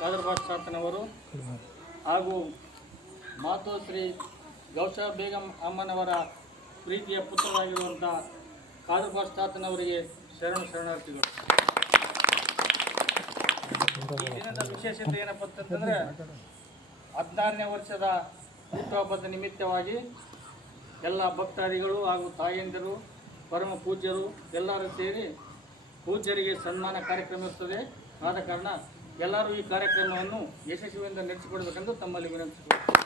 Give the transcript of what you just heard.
ಕಾದರ್ಬಾಷ್ ತಾತನವರು ಹಾಗೂ ಮಾತೋಶ್ರೀ ಗೌಶ ಬೇಗಂ ಅಮ್ಮನವರ ಪ್ರೀತಿಯ ಪುತ್ರರಾಗಿರುವಂಥ ಕಾದರ್ಬಾಷ್ ತಾತನವರಿಗೆ ಶರಣಾರ್ಥಿಗಳು. ಈ ದಿನದ ವಿಶೇಷತೆ ಏನಪ್ಪ ಅಂತಂದರೆ 16ನೇ ವರ್ಷದ ಹುಟ್ಟುಹಬ್ಬದ ನಿಮಿತ್ತವಾಗಿ ಎಲ್ಲ ಭಕ್ತಾದಿಗಳು ಹಾಗೂ ತಾಯಂದಿರು, ಪರಮ ಪೂಜ್ಯರು ಎಲ್ಲರೂ ಸೇರಿ ಪೂಜ್ಯರಿಗೆ ಸನ್ಮಾನ ಕಾರ್ಯಕ್ರಮ ಇರ್ತದೆ. ಆದ ಕಾರಣ ಎಲ್ಲರೂ ಈ ಕಾರ್ಯಕ್ರಮವನ್ನು ಯಶಸ್ವಿಯಿಂದ ನಡೆಸಿಕೊಡಬೇಕೆಂದು ತಮ್ಮಲ್ಲಿ ವಿನಂತಿಸಿಕೊಳ್ಳುತ್ತೇನೆ.